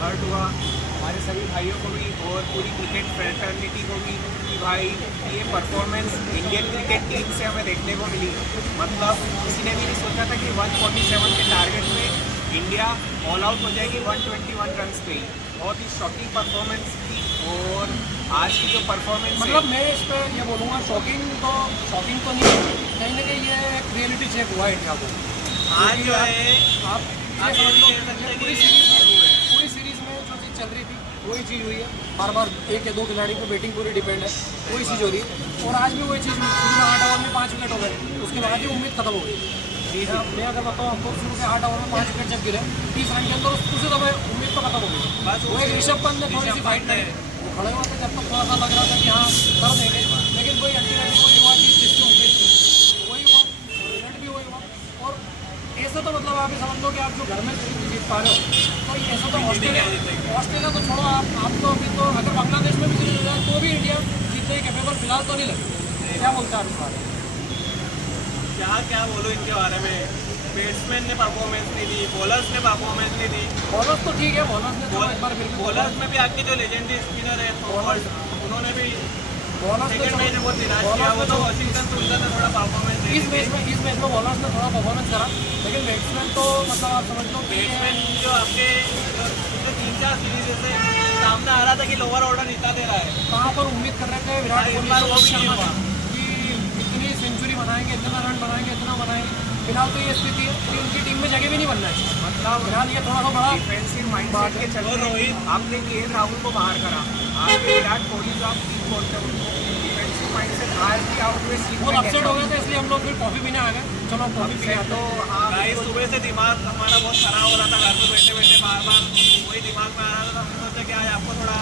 Hurt हुआ, हमारे सभी भाइयों को भी और पूरी क्रिकेट फ्रेटर्निटी को भी, कि भाई ये परफॉर्मेंस इंडियन क्रिकेट टीम से हमें देखने को मिली। मतलब किसी ने भी नहीं सोचा था कि 147 के टारगेट में इंडिया ऑल आउट हो जाएगी 121 रन पे। बहुत ही शॉकिंग परफॉर्मेंस थी। और आज की जो परफॉर्मेंस मतलब मैं इस पर ये बोलूँगा, शॉकिंग तो नहीं है, कहीं ना कहीं ये एक रियलिटी चेक हुआ इंडिया को। आज जो है आप आप ये पूरी कह सकते हैं कि सीरीज में जो चीज़ चल रही थी वही चीज़ हुई है। बार बार एक या दो खिलाड़ी पर बैटिंग पूरी डिपेंड है, वही चीज़ हो रही है। और आज भी वही चीज़ हुई, शुरू में 8 ओवर में 5 विकेट हो गए, उसके बाद ही उम्मीद खत्म हो गई। मैं अगर बताऊँ आपको, शुरू के 8 ओवर में 5 विकेट जब गिरे 30 रन के अंदर, उसी दफे उम्मीद तो खत्म हो गई। बस वो एक ऋषभ पंत ने थोड़ी सी फाइट करी, वो खड़े हुए थे जब तक थोड़ा सा लग रहा था कि हाँ कर देंगे, लेकिन वही अल्टीमेटली वही हुआ कि जिसकी उम्मीद थी वही हुआ, रिजल्ट भी वही हुआ। और ऐसा तो मतलब आप ये समझ लो कि आप जो घर में जीत पा रहे हो, तो ऐसा तो ऑस्ट्रेलिया तो छोड़ो, आप तो अभी तो अगर बांग्लादेश में भी जीत जाए तो भी इंडिया जीतने के कैपेबल फिलहाल तो नहीं लगे। क्या बोलते हैं आप इस बारे में? क्या बोलूँ इनके बारे में। बैट्समैन ने परफॉर्मेंस नहीं दी, बॉलर्स ने परफॉर्मेंस नहीं दी। बॉलर्स तो ठीक है, बॉलर्स ने तो एक बार बिल्कुल, बॉलर्स में भी आपके जो लेजेंडरी स्पिनर है फॉरवर्ड, उन्होंने भी बॉलर्स ने सेकंड मैच में बहुत निराश किया। वो तो वॉशिंगटन सुंदर ने थोड़ा परफॉर्मेंस दे इस मैच में बॉलर्स ने थोड़ा परफॉर्मेंस करा, लेकिन बैट्समैन तो मतलब आप समझ लो कि बैट्समैन जो आपके पिछले 3-4 सीरीज से सामने आ रहा था कि लोअर ऑर्डर जीता दे रहा है। कहाँ पर उम्मीद कर रहे थे विराट इस बार वो भी नहीं कोहली हुआ कि इतनी सेंचुरी बनाएंगे, इतना रन बनाएंगे, इतना बनाएंगे। फिलहाल तो ये स्थिति है कि उनकी टीम में जगह भी नहीं बनना है। मतलब फिलहाल ये थोड़ा सा बड़ा डिफेंसिव माइंडसेट के चलते आपने केएल राहुल को बाहर करा। आपके विराट कोहली जो आप टीम बोलते हो, डिफेंसिव माइंडसेट आज भी आउट हुए सीन वो अपसेट हो गए थे, इसलिए हम लोग फिर कॉफी पीने आ गए। चलो कॉफी पीने आते तो भाई सुबह से दिमाग हमारा बहुत खराब हो रहा था, घर पे बैठे बैठे बार बार वही दिमाग में आ रहा था। हमने सोचा कि आज आपको थोड़ा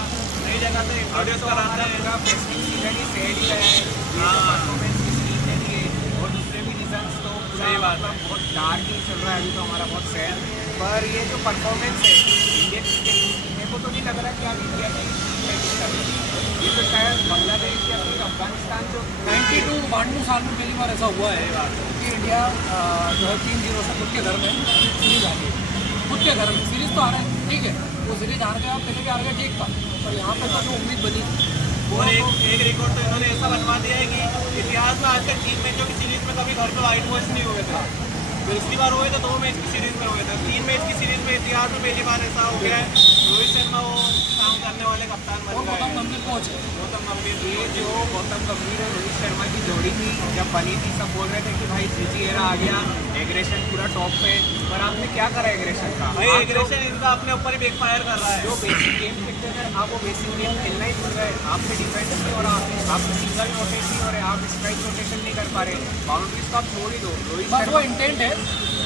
नई जगह से इंट्रोड्यूस कराते हैं। फेस्टिवल सीजन ही सैड ही है, परफॉर्मेंस की टीम के लिए और दूसरे भी रीजंस तो सही बात है, बहुत डार्क ही चल रहा है अभी तो हमारा, बहुत सैड। पर ये जो परफॉर्मेंस है इंडियन क्रिकेट, मेरे को तो नहीं लग रहा कि आप इंडिया की ये तो शायद बांग्लादेश या फिर अफगानिस्तान जो 92 साल में पहली बार ऐसा हुआ है कि इंडिया जो है 3-0 से खुद के घर में सीरीज आ गई। खुद के घर में सीरीज तो आ रहा है, ठीक है, वो सीरीज हार गया, पहले भी हार गया, ठीक था, पर यहाँ पे तो जो उम्मीद बनी और एक रिकॉर्ड तो इन्होंने ऐसा बनवा दिया है कि इतिहास में आज तक 3 मैचों की सीरीज में कभी घर पे वाइट वॉश नहीं हुए थे। पिछली बार हुए थे 2 मैच की सीरीज में हुए थे, 3 मैच की सीरीज में इतिहास में पहली बार ऐसा हो गया है। रोहित शर्मा वो काम करने वाले कप्तान बन गए। गौतम गंभीर पहुंचे। गौतम गंभीर, ये जो गौतम गंभीर और रोहित शर्मा की जोड़ी थी जब बनी थी, सब बोल रहे थे कि भाई जीजी एरा आ गया, एग्रेशन पूरा टॉप पे। पर आपने क्या करा एग्रेशन का? भाई एग्रेशन इनका अपने ऊपर ही बैकफायर कर रहा है। जो बेसिक गेम खेलते थे आप वो बेसिक गेम खेलना ही भूल गए। आपसे डिफेंस नहीं हो रहा, आपसे सिंगल रोटेशन नहीं हो रहे, आप स्ट्राइक रोटेशन नहीं कर पा रहे, बाउंड्रीज को आप छोड़ ही दो। रोहित बस वो इंटेंट है,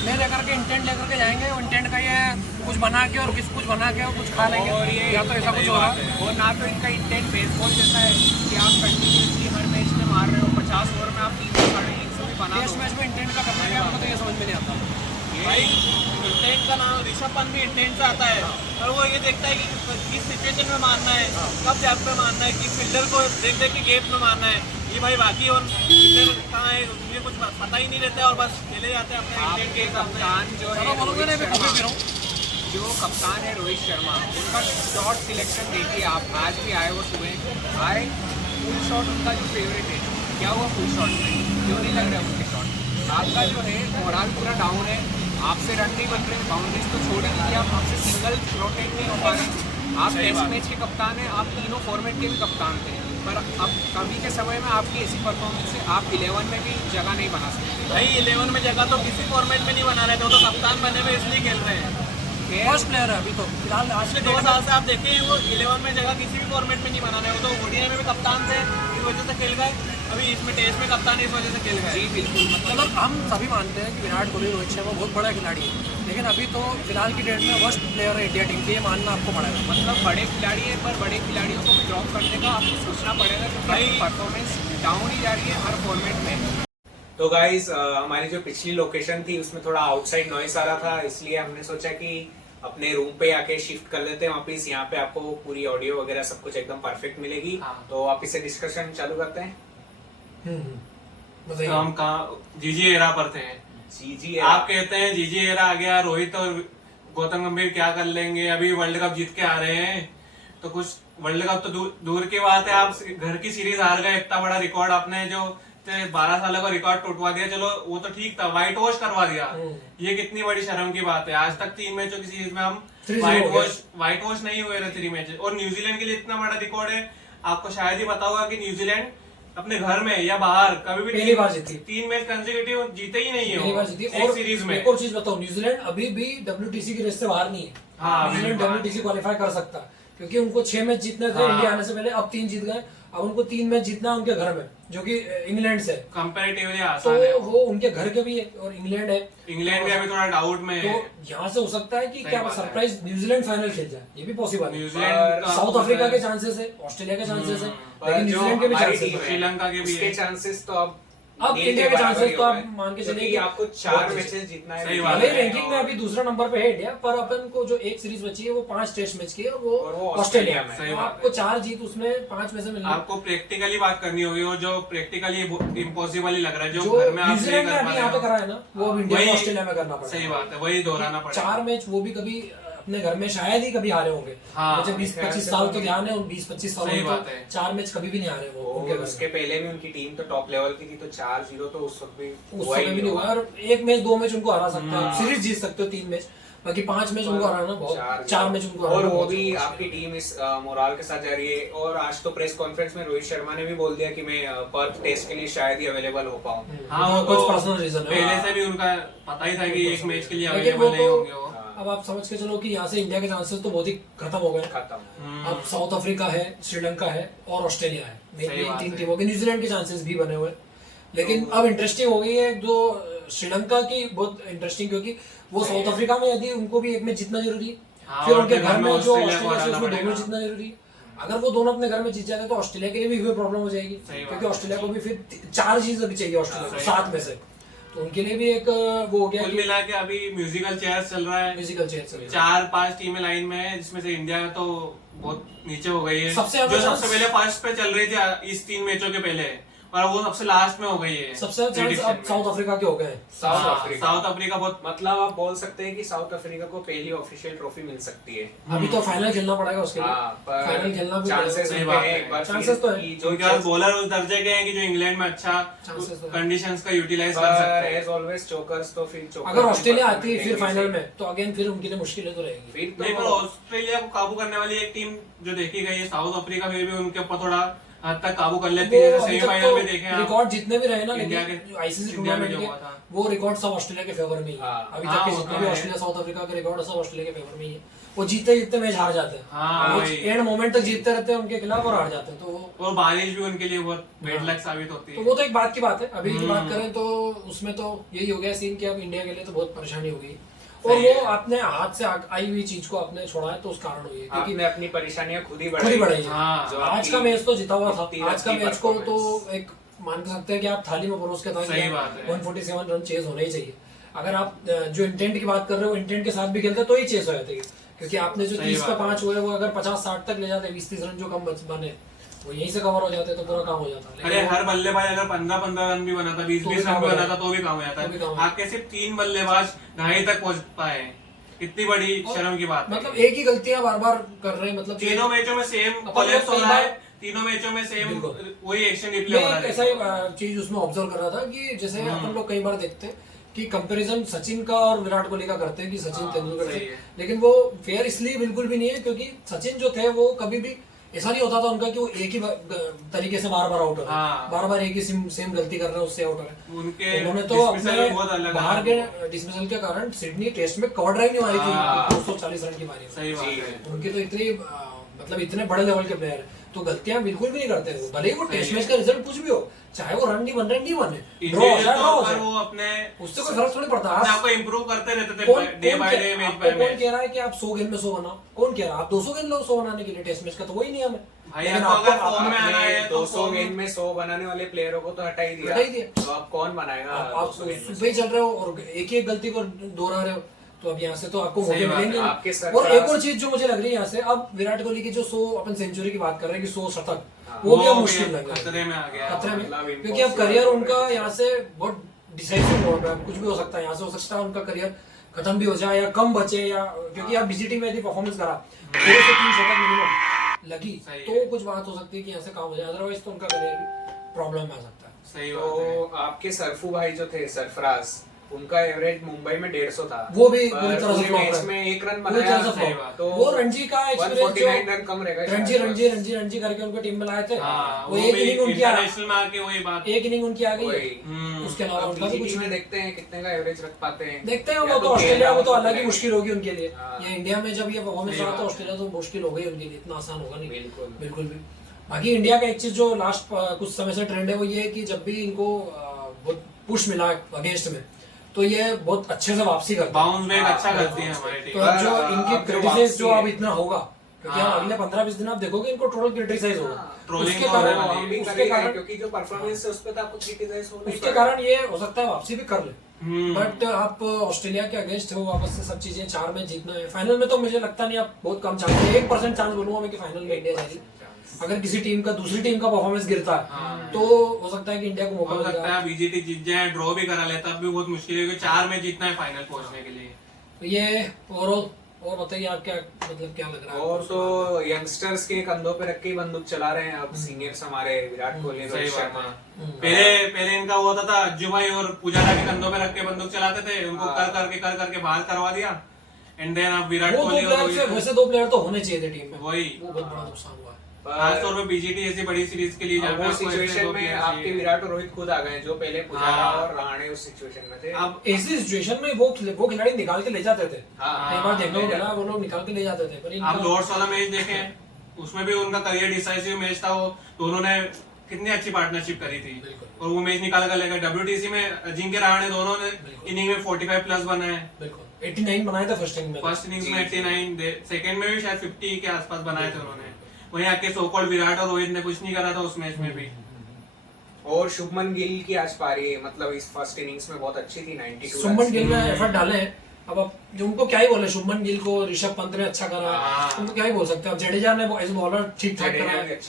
ले लेकर के इंटेंट लेकर के जाएंगे, वो इंटेंट का ये कुछ बना के और कुछ बना के और कुछ खा लेंगे, और ये या तो ऐसा कुछ हो रहा है। और ना तो इनका इंटेंट बेसबॉल जैसा है कि आप कंटिन्यूसली हर मैच में मार रहे हो, 50 ओवर में आप 300-350 भी बना टेस्ट मैच में इंटेंट का करना क्या, तो ये समझ में नहीं आता। भाई इंटेंट का नाम ऋषभ पंत भी इंटेंट से आता है, पर वो ये देखता है कि किस सिचुएशन में मारना है, कब गैप पे मारना है, किस फील्डर को देख देख के गैप में मारना है। ये भाई बाकी और फील्डर कहाँ है मुझे कुछ पता ही नहीं रहता है और बस खेले जाते हैं अपने इंटेंट के कप्तान जो है जो कप्तान है रोहित शर्मा, उनका शॉट सिलेक्शन देखिए आप। आज भी आए वो सुबह आए, फुल शॉट उनका जो फेवरेट है, क्या हुआ फुल शॉट में, क्यों नहीं लग रहा है उनके शॉट? आपका जो है मोरल पूरा डाउन है, आपसे रन नहीं बन रहे, बाउंड्रीज तो छोड़ ही दीजिए, आप आपसे सिंगल रोटेट नहीं हो पा रहे। आप टेस्ट मैच के कप्तान हैं, आप तीनों फॉर्मेट के भी कप्तान थे, पर अब कभी के समय में आपकी ऐसी परफॉर्मेंस से आप 11 में भी जगह नहीं बना सकते। भाई 11 में जगह तो किसी फॉर्मेट में नहीं बना रहे थे, वो तो कप्तान बने हुए इसलिए खेल रहे हैं। फर्स्ट प्लेयर है अभी तो फिलहाल, आज पिछले 2 साल से आप देखें वो 11 में जगह किसी भी फॉर्मेट में नहीं बना रहे। वो तो ओडीआई में भी कप्तान थे, इस वजह से खेल गए, अभी इसमें टेस्ट में कप्तान है, इस वजह से खेल गए। जी बिल्कुल, मतलब हम सभी मानते हैं कि विराट कोहली, रोहित शर्मा बहुत बड़ा खिलाड़ी है, लेकिन अभी तो फिलहाल की डेट में वर्स्ट प्लेयर है इंडिया टीम के, ये मानना आपको पड़ेगा। मतलब बड़े खिलाड़ी है, पर बड़े खिलाड़ियों को भी ड्रॉप करने का आपको सोचना पड़ेगा कि भाई परफॉर्मेंस डाउन ही जा रही है हर फॉर्मेट में। तो गाइज हमारी जो पिछली लोकेशन थी उसमें थोड़ा आउटसाइड नॉइस आ रहा था, इसलिए हमने सोचा कि अपने रूम पे आके शिफ्ट कर लेते हैं वापिस। यहाँ पे आपको पूरी ऑडियो वगैरह सब कुछ एकदम परफेक्ट मिलेगी। तो वापिस से डिस्कशन चालू करते हैं। तो हम कहाँ जीजी एरा पर थे। जीजी आप कहते हैं जीजी एरा आ गया, रोहित और गौतम गंभीर क्या कर लेंगे, अभी वर्ल्ड कप जीत के आ रहे हैं तो कुछ, वर्ल्ड कप तो दूर की बात है, आप घर की सीरीज हार गए, इतना बड़ा रिकॉर्ड आपने जो 12 सालों का रिकॉर्ड टूटवा दिया, चलो वो तो ठीक था, व्हाइट वॉश करवा दिया, ये कितनी बड़ी शर्म की बात है। आज तक 3 मैचों की सीरीज में हम व्हाइट वॉश नहीं हुए थे 3 मैच, और न्यूजीलैंड के लिए इतना बड़ा रिकॉर्ड है। आपको शायद ही पता होगा कि न्यूजीलैंड अपने घर में या बाहर कभी भी पहली बार जीती, 3 मैच कंसेक्यूटिव जीते ही नहीं है, पहली बार जीती। एक सीरीज में। एक और चीज बताओ, न्यूजीलैंड अभी भी WTC की रेस से बाहर नहीं है। न्यूजीलैंड WTC क्वालिफाई कर सकता है, क्योंकि उनको 6 मैच जीतने थे इंडिया आने से पहले, अब 3 जीत गए। अब उनको 3 मैच जीतना है उनके घर में, जो कि इंग्लैंड से कंपैरेटिवली आसान तो है, वो उनके घर के भी है और इंग्लैंड है। इंग्लैंड भी अभी थोड़ा डाउट में है, तो यहाँ से हो सकता है कि क्या सरप्राइज न्यूजीलैंड फाइनल खेल जाए, ये भी पॉसिबल है। न्यूजीलैंड, साउथ अफ्रीका के चांसेस है, ऑस्ट्रेलिया के चांसेस है, लेकिन न्यूजीलैंड के भी चांसेस है, श्रीलंका के भी है। चांसेस तो अब इंडिया के चांसेस तो आप मान के चलिए कि आपको 4 मैचेस जीतना है। सही बात भले है। रैंकिंग में अभी दूसरा नंबर पे है इंडिया, पर अपन को जो एक सीरीज बची है वो 5 टेस्ट मैच की है, और वो ऑस्ट्रेलिया में। सही तो बात आपको 4 जीत उसमें 5 में से मिलना। आपको प्रैक्टिकली बात करनी होगी, और जो प्रैक्टिकली इम्पॉसिबल ही लग रहा है, जो जो घर में आप नहीं न्यूजीलैंड ने कर अभी पा यहाँ पे रहे करा है ना, वो अब इंडिया वही- को ऑस्ट्रेलिया में करना पड़ेगा। सही बात है, वही दोहराना पड़ेगा। 4 मैच वो भी कभी अपने घर में शायद ही कभी हारे होंगे। हाँ, मुझे 20-25 साल तो ध्यान है, उन 20-25 सालों सही में बात तो है। 4 मैच कभी भी नहीं हारे वो उनके घर में। उसके पहले भी उनकी टीम तो टॉप लेवल की थी, तो 4-0 तो उस वक्त भी उस समय भी नहीं हुआ, और 1 मैच 2 मैच उनको हरा सकते हो, सीरीज जीत सकते हो 3 मैच, बाकी 5 मैच उनको हराना बहुत, 4 मैच उनको और हराना वो बहुत भी मुश्किल है। आपकी टीम इस मोराल के साथ जा रही है। और आज तो प्रेस कॉन्फ्रेंस में रोहित शर्मा ने भी बोल दिया कि मैं पर्थ टेस्ट के लिए शायद ही अवेलेबल हो पाऊं। हाँ, वो वो कुछ तो पर्सनल रीजन है पहले से भी उनका पता ही था कि एक मैच के लिए लेकिन अवेलेबल वो नहीं तो होंगे वो। अब आप समझ के चलो कि यहाँ से इंडिया के चांसेस तो बहुत ही खत्म हो गए। खत्म। अब साउथ अफ्रीका है, श्रीलंका है और ऑस्ट्रेलिया है, सही मेन बात 3 है। टीमों के। न्यूजीलैंड के चांसेस भी बने हुए हैं, लेकिन अब इंटरेस्टिंग हो गई है जो श्रीलंका की, बहुत इंटरेस्टिंग, क्योंकि वो साउथ अफ्रीका में यदि उनको भी एक मैच जीतना जरूरी है, हाँ, फिर और उनके फिर घर में जो ऑस्ट्रेलिया को ऑस्ट्रेलिया से हराना उसमें 2 मैच पड़ेगा। जीतना जरूरी है। अगर वो दोनों अपने घर में जीत जाते तो ऑस्ट्रेलिया के लिए भी हुई प्रॉब्लम हो जाएगी, सही बात क्योंकि है। ऑस्ट्रेलिया को भी फिर 4 चीज अभी चाहिए ऑस्ट्रेलिया को, सही 7 में से, तो उनके लिए भी एक वो हो गया कुल कि मिला के अभी म्यूजिकल चेयर्स चल रहा है, म्यूजिकल चेयर चल रही है। 4-5 टीमें लाइन में है, जिसमें से इंडिया तो बहुत नीचे हो गई है, सबसे ज्यादा जो सबसे chance- पहले फर्स्ट पे चल रही थी इस 3 मैचों के पहले, और वो सबसे लास्ट में हो गई है। सबसे चांस prediction अब में। साउथ अफ्रीका के हो गए हैं। साउथ हाँ, अफ्रीका साउथ अफ्रीका बहुत मतलब आप बोल सकते हैं कि साउथ अफ्रीका को पहली ऑफिशियल ट्रॉफी मिल सकती है। अभी तो फाइनल खेलना पड़ेगा उसके लिए, हाँ, पर फाइनल खेलना भी चांसेस सही उनके बात हैं है। एक बार चांसेस तो है। कि उनके पास बॉलर उस दर्जे के हैं कि जो इंग्लैंड में अच्छा Chances तो है। कंडीशंस का यूटिलाइज कर सकते हैं। एज ऑलवेज चोकर्स तो फिर चोकर अगर ऑस्ट्रेलिया आती है फिर फाइनल में, तो अगेन फिर उनके लिए मुश्किलें तो रहेगी। फिर नहीं, पर तो ऑस्ट्रेलिया को काबू करने वाली एक टीम जो देखी गई है साउथ अफ्रीका, में भी उनके ऊपर थोड़ा हद तक काबू कर लेती है, जैसे सेमीफाइनल में देखे आप। रिकॉर्ड जितने भी रहे ना, इंडिया लेकिन के- आईसीसी इंडिया में टूर्नामेंट जो के हुआ था। वो रिकॉर्ड सब ऑस्ट्रेलिया के फेवर में ही है। हाँ, अभी हाँ, तक के वो जितने तो भी है। ऑस्ट्रेलिया साउथ अफ्रीका के रिकॉर्ड है सब ऑस्ट्रेलिया के फेवर में ही है। वो जीतते जीतते मैच हार जाते हैं, हाँ, वही। एंड मोमेंट तक जीतते रहते हैं उनके खिलाफ और हार जाते हैं, तो वो और बारिश भी उनके लिए बहुत बेड लक साबित होती तो है। वो तो एक बात की बात है। अभी की बात करें तो उसमें तो यही हो गया सीन कि अब इंडिया के लिए तो बहुत परेशानी हो गई, और सही वो है। अपने हाथ से आई हुई चीज को आपने छोड़ा है तो उस कारण हुई है, क्योंकि आपने अपनी परेशानियां खुद ही खुद ही बढ़ाई है। हाँ, जो आज आपकी का मैच तो जीता हुआ था, इतनी आज का अच्छी मैच को तो performance। एक मान सकते हैं कि आप थाली में परोस के था सही बात है। 147 रन चेज होने ही चाहिए। अगर आप जो इंटेंट की बात कर रहे हो इंटेंट के साथ भी खेलते तो ही चेज हो जाते, क्योंकि आपने जो सही 30 पे बात है। 5 हुए वो अगर 50-60 तक ले जाते, 20-30 रन जो कम बने वो यहीं से कवर हो जाते तो पूरा काम हो जाता। अरे लेकिन हर बल्लेबाज अगर 15-15 रन भी बनाता, 20-20 रन भी बनाता तो भी काम हो जाता तो भी काम है। हो आपके सिर्फ 3 बल्लेबाज ढाई तक पहुंच पाए, कितनी बड़ी शर्म की बात है। मतलब एक ही गलतियां बार बार कर रहे हैं, मतलब तीनों मैचों में सेम अपन कोलैप्स लोग हो कई रहा है, बार- तीनों मैचों में सेम बिल्कुल। वही एक्शन रिप्ले हो मैं रहा एक है। ऐसा ही चीज उसमें ऑब्जर्व कर रहा था कि जैसे अपन लोग कई बार देखते हैं कि कंपैरिजन सचिन का और विराट कोहली का करते हैं कि सचिन तेंदुलकर सही से, है। लेकिन वो फेयर इसलिए बिल्कुल भी नहीं है क्योंकि सचिन जो थे वो कभी भी ऐसा नहीं होता था उनका कि वो एक ही तरीके से बार बार आउट हो रहे हैं, हाँ। बार बार एक ही सेम गलती कर रहे हैं उससे आउट हो रहे हैं। उनके उन्होंने तो dismissal अपने भी बहुत अलग बाहर के डिसमिसल के कारण सिडनी टेस्ट में कवर ड्राइव नहीं मारी हाँ। थी 240 रन की मारी है। सही बात जी। है। उनके तो इतने मतलब इतने बड़े लेवल के प्लेयर हैं तो गलतियां बिल्कुल भी नहीं करते वो, भले ही वो टेस्ट मैच का रिजल्ट कुछ भी हो, चाहे वो रन नहीं बन रहे नहीं बने, ड्रॉ हो इंडिविजुअल जाए ड्रॉ हो तौर पर जाए, वो अपने उससे कोई फर्क थोड़ी पड़ता। अपने आप को इम्प्रूव करते रहते थे day by day, match by कौन मैच। कह रहा है कि आप 100 गेंद में 100 बनाओ? कौन कह रहा है आप 200 गेंद लो 100 बनाने के लिए? टेस्ट मैच का तो वही नियम है। भाई लेकिन आपको अगर फॉर्म में आना आपने है तो 200 गेंद में 100 बनाने वाले प्लेयरों को तो हटा ही हटा ही दिया। तो अब कौन बनाएगा आप 200 गेंद में? सुबह ही चल रहे हो और एक ही एक गलती को दोहरा रहे हो, तो अब यहाँ से तो आपको सही मौके बात है, मिलेंगे। आपके और सरफराज- एक और चीज जो मुझे लग रही है यहाँ से, अब विराट कोहली की जो 100 अपन सेंचुरी की बात कर रहे हैं कि 100 शतक, वो भी अब मुश्किल लग रहा है, खतरे में आ गया। खतरे में, मतलब क्योंकि अब करियर उनका यहाँ से बहुत डिसाइसिव मोड है, कुछ भी हो सकता है, यहाँ से हो सकता है उनका करियर खत्म भी हो जाए या कम बचे, या क्योंकि आप बीजीटी में यदि परफॉर्मेंस करा 2 से 3 शतक मिनिमम लगी तो कुछ बात हो सकती है कि यहाँ से काम हो जाए, अदरवाइज तो उनका करियर प्रॉब्लम में आ सकता है। सही बात है। तो आपके सरफू भाई जो थे सरफराज, उनका एवरेज मुंबई में 150 था, वो भी पूरी तरह से फ्लॉप मैच है, में 1 रन पूरी बनाया, तरह से फ्लॉप। तो वो रणजी का एक्सपीरियंस 149 रन कम रहेगा, रणजी करके उनको टीम में लाए थे, वो एक इनिंग उनकी इंटरनेशनल में आके वही बात, एक इनिंग उनकी आ गई, उसके अलावा उनका भी कुछ में देखते हैं कितने का एवरेज रख पाते हैं, देखते हैं। वो तो ऑस्ट्रेलिया में तो अलग ही मुश्किल होगी उनके लिए, या इंडिया में जब ये परफॉर्मेंस रहा तो ऑस्ट्रेलिया तो मुश्किल हो गई उनके लिए, इतना आसान होगा नहीं बिल्कुल भी। बाकी इंडिया का एक चीज जो लास्ट कुछ समय से ट्रेंड है वो ये है कि जब भी इनको पुश मिला अगेंस्ट में तो ये बहुत अच्छे से वापसी करते हैं, बाउंस बैक अच्छा करती है हमारी टीम। तो अब जो इनकी क्रिटिसाइज जो अब इतना होगा, क्योंकि अगले 15-20 दिन आप देखोगे इनको टोटल क्रिटिसाइज होगा, उसके कारण क्योंकि जो परफॉर्मेंस है उस पे तो आपको क्रिटिसाइज होगा, उसके कारण ये हो सकता है वापसी भी कर ले। बट आप ऑस्ट्रेलिया के अगेंस्ट हो, वापस से सब चीजें 4 मैच जीतना है, फाइनल में तो मुझे लगता नहीं, आप बहुत कम चांस, 1% चांस बोलूंगा मैं कि फाइनल में इंडिया जाएगी। अगर किसी टीम का दूसरी टीम का परफॉर्मेंस गिरता है तो हो सकता है कि इंडिया को मौका हो मिल सकता है बीजीटी जीत जाए, ड्रॉ भी करा ले, तब भी बहुत मुश्किल है, क्योंकि 4 मैच जीतना है फाइनल पहुंचने के लिए। तो ये ओवरऑल, और बताइए आप क्या मतलब क्या लग रहा है? और तो यंगस्टर्स के कंधों पे रख के बंदूक चला रहे हैं अब सीनियर्स हमारे, विराट कोहली, रोहित शर्मा। पहले इनका वो होता था अज्जू भाई और पुजारा के कंधों पे रख के बंदूक चलाते थे, उनको कर करके बाहर करवा दिया, एंड देन अब विराट कोहली और वैसे 2 प्लेयर तो होने चाहिए थे टीम में, वही वो बहुत बड़ा नुकसान हुआ है। खासतौर पे बीजीटी ऐसी बड़ी सीरीज के लिए जहाँ पे वो आपको सिचुएशन ऐसे में 2 आपके players विराट और रोहित खुद आ गए, जो पहले पुजारा हाँ। और रहाणे उस सिचुएशन में थे। अब ऐसी सिचुएशन में वो खिलाड़ी निकाल के ले जाते थे, हाँ, कई बार देखने को मिला वो लोग निकाल के ले जाते थे, पर आप लॉर्ड्स वाला मैच देखें, उसमें भी उनका करियर डिसाइसिव मैच था, वो दोनों ने कितनी अच्छी पार्टनरशिप करी थी और वो मैच निकाल कर लेगा। WTC में अजिंक्य रहाणे दोनों ने इनिंग में 45 प्लस बनाए, बिल्कुल 89 बनाए थे फर्स्ट इनिंग में, फर्स्ट इनिंग्स में 89, सेकंड में भी शायद 50 के आसपास बनाए थे उन्होंने। वहीं आके सोकॉल्ड विराट और रोहित ने कुछ नहीं करा था उस मैच में भी। और शुभमन गिल की आज पारी मतलब इस फर्स्ट इनिंग्स में बहुत अच्छी थी, 92 शुभमन गिल ने एफर्ट डाले हैं, अब जो उनको क्या ही बोले, शुभमन गिल को ऋषभ पंत ने अच्छा करा, उनको क्या ही बोल सकते हैं। अब जडेजा ने एज बॉलर ठीक ठाक करा है,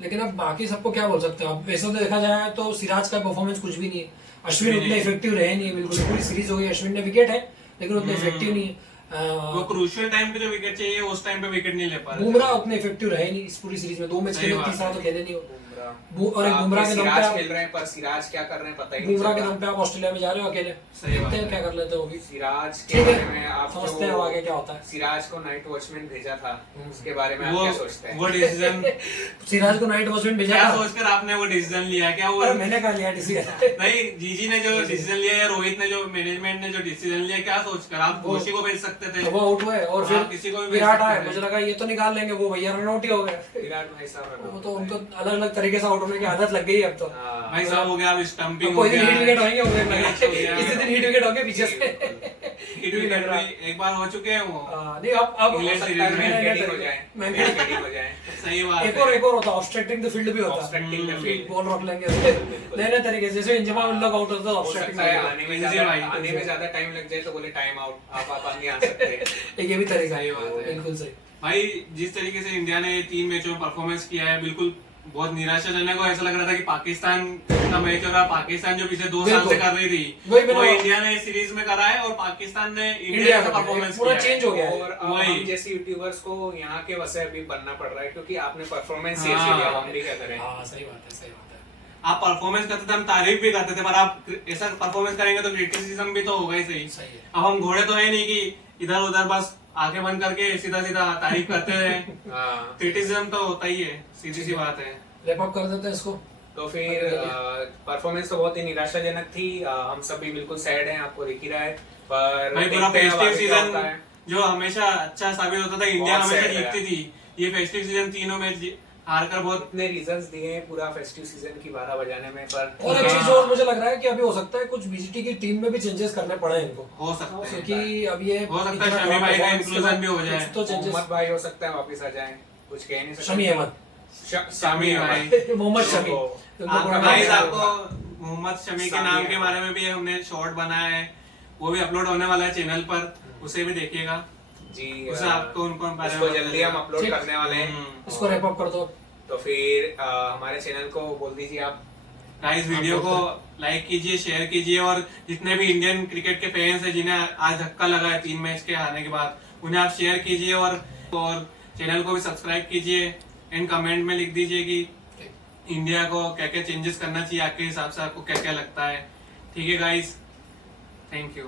लेकिन अब बाकी सबको क्या बोल सकते हैं। अब वैसे तो देखा जाए तो सिराज का परफॉर्मेंस कुछ भी नहीं है, अश्विन उतने इफेक्टिव रहे नहीं है, बिल्कुल पूरी सीरीज हो गई, अश्विन ने विकेट है लेकिन उतने इफेक्टिव नहीं है। वो क्रूशियल टाइम पे जो विकेट चाहिए उस टाइम पे विकेट नहीं ले पा रहे। बुमराह उतने इफेक्टिव रहे नहीं इस पूरी सीरीज में, 2 मैच खेले, तीसरा तो खेले नहीं हो। और एक बुमराह के दम पे खेल रहे हैं, पर सिराज क्या कर रहे हैं पता ही नहीं। बुमराह के दम पे आप ऑस्ट्रेलिया में जा रहे हो अकेले, देखते हैं क्या कर लेते हो। सिराज के बारे में आप समझते हैं आगे क्या होता है। सिराज को नाइट वॉचमैन भेजा था, उसके बारे में आप क्या सोचते हैं? वो डिसीजन सिराज को नाइट वॉचमैन भेजा क्या था, सोचकर आपने वो डिसीजन लिया? क्या वो मैंने कहा लिया डिसीजन नहीं, जीजी ने जो डिसीजन लिया या रोहित ने जो मैनेजमेंट ने जो डिसीजन लिया, क्या सोचकर आप घोषी को भेज सकते थे? वो आउट हुए और फिर किसी को भी विराट आए, मुझे लगा ये तो निकाल लेंगे, वो भैया रन आउट ही हो गए। विराट भाई साहब वो तो उनको अलग अलग तरीके से आउट होने की आदत लग गई अब तो। भाई साहब हो गया, अब स्टंपिंग हो कोई दिन गया, हिट विकेट होंगे किसी दिन हिट विकेट होंगे पीछे से। हिट विकेट भी एक बार हो चुके हैं वो। नहीं अब इंग्लैंड सीरीज में हो जाए। सही बात एक है। और होता ऑब्स्ट्रक्टिंग द फील्ड भी होता है, बॉल रोक लेंगे नए नए तरीके से, जैसे इंजमा उल्लग आउट होता है ऑब्स्ट्रक्टिंग आने में ज्यादा टाइम लग जाए तो बोले टाइम आउट, आप आगे आ सकते हैं। एक ये भी तरीका सही बात है। बिल्कुल सही। भाई जिस तरीके से इंडिया ने 3 मैचों में परफॉर्मेंस किया है, बिल्कुल बहुत निराशाजनक हो। ऐसा लग रहा था कि पाकिस्तान का मैच हो रहा, पाकिस्तान जो पिछले 2 साल से कर रही थी वो इंडिया ने सीरीज में करा है और पाकिस्तान ने इंडिया का परफॉर्मेंस पूरा चेंज हो गया है। और हम जैसे यूट्यूबर्स को यहाँ के वैसे अभी बनना पड़ रहा है क्योंकि आपने परफॉर्मेंस ही ऐसी दिया, हम भी क्या करें। हाँ सही बात है, सही बात है। आप परफॉर्मेंस करते थे, हम तारीफ भी करते थे, पर आप ऐसा परफॉर्मेंस करेंगे तो क्रिटिसिज्म भी तो होगा ही सही। सही है। अब हम घोड़े तो है नहीं कि इधर उधर बस आंखें बंद करके सीधा सीधा तारीफ करते हैं। क्रिटिसिज्म तो होता ही है, सीधी सी बात है। रैप अप कर देते हैं इसको। तो फिर परफॉर्मेंस तो बहुत ही निराशाजनक थी, हम सब भी बिल्कुल सैड हैं, आपको दिख ही रहा है। पर भाई पूरा फेस्टिव सीजन जो हमेशा अच्छा साबित होता था, इंडिया हमेशा जीतती थी, ये फेस्टिव सीजन तीनों मैच हारकर बहुत इतने रीजंस दिए हैं पूरा फेस्टिव सीजन की 12 बजाने में। पर और एक चीज और मुझे लग रहा है कि अभी हो सकता है कुछ बीजीटी की टीम में भी चेंजेस करने पड़े इनको, हो सकता है क्योंकि अब ये हो सकता है शमी भाई का इंक्लूजन भी हो जाए, तो चेंजेस मोहम्मद भाई हो सकता है वापस आ जाए, कुछ कह नहीं सकते। शमी अहमद, शमी भाई, मोहम्मद शमी, भाई आपको मोहम्मद शमी के नाम के बारे में भी हमने शॉर्ट बनाया है, वो भी अपलोड होने वाला है चैनल पर, उसे भी देखिएगा जी। उसे आपको उनको जल्दी हम अपलोड करने वाले हैं, इसको रैप अप कर दो। तो फिर हमारे चैनल को बोल दीजिए आप। गाइस वीडियो को लाइक कीजिए, शेयर कीजिए, और जितने भी इंडियन क्रिकेट के फैंस हैं जिन्हें आज धक्का लगा है 3 मैच के हारने के बाद, उन्हें आप शेयर कीजिए और चैनल को भी सब्सक्राइब कीजिए। एंड कमेंट में लिख दीजिए कि इंडिया को क्या क्या चेंजेस करना चाहिए, आपके हिसाब से आपको क्या क्या लगता है। ठीक है गाइस, थैंक यू।